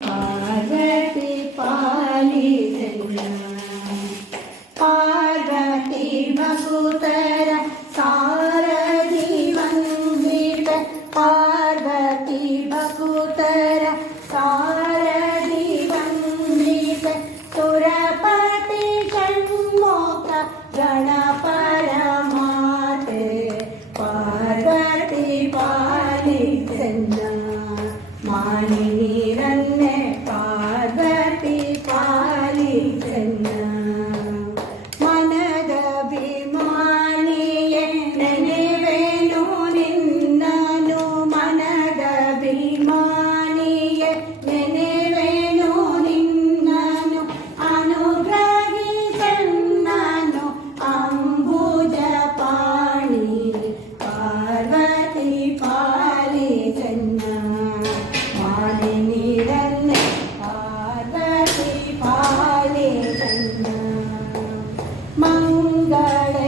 Bye. மங்கள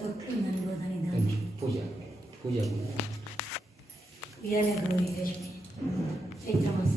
ಕೊಟ್ಟು ನನಗೆ ಓದನಿದ್ದಾನೆ ಪೂಜಾ ಪೂಜಾ ಪೂಜಾ ಗೌರಿ ಲಕ್ಷ್ಮಿ ಚೈತ್ರ ಮಾಸ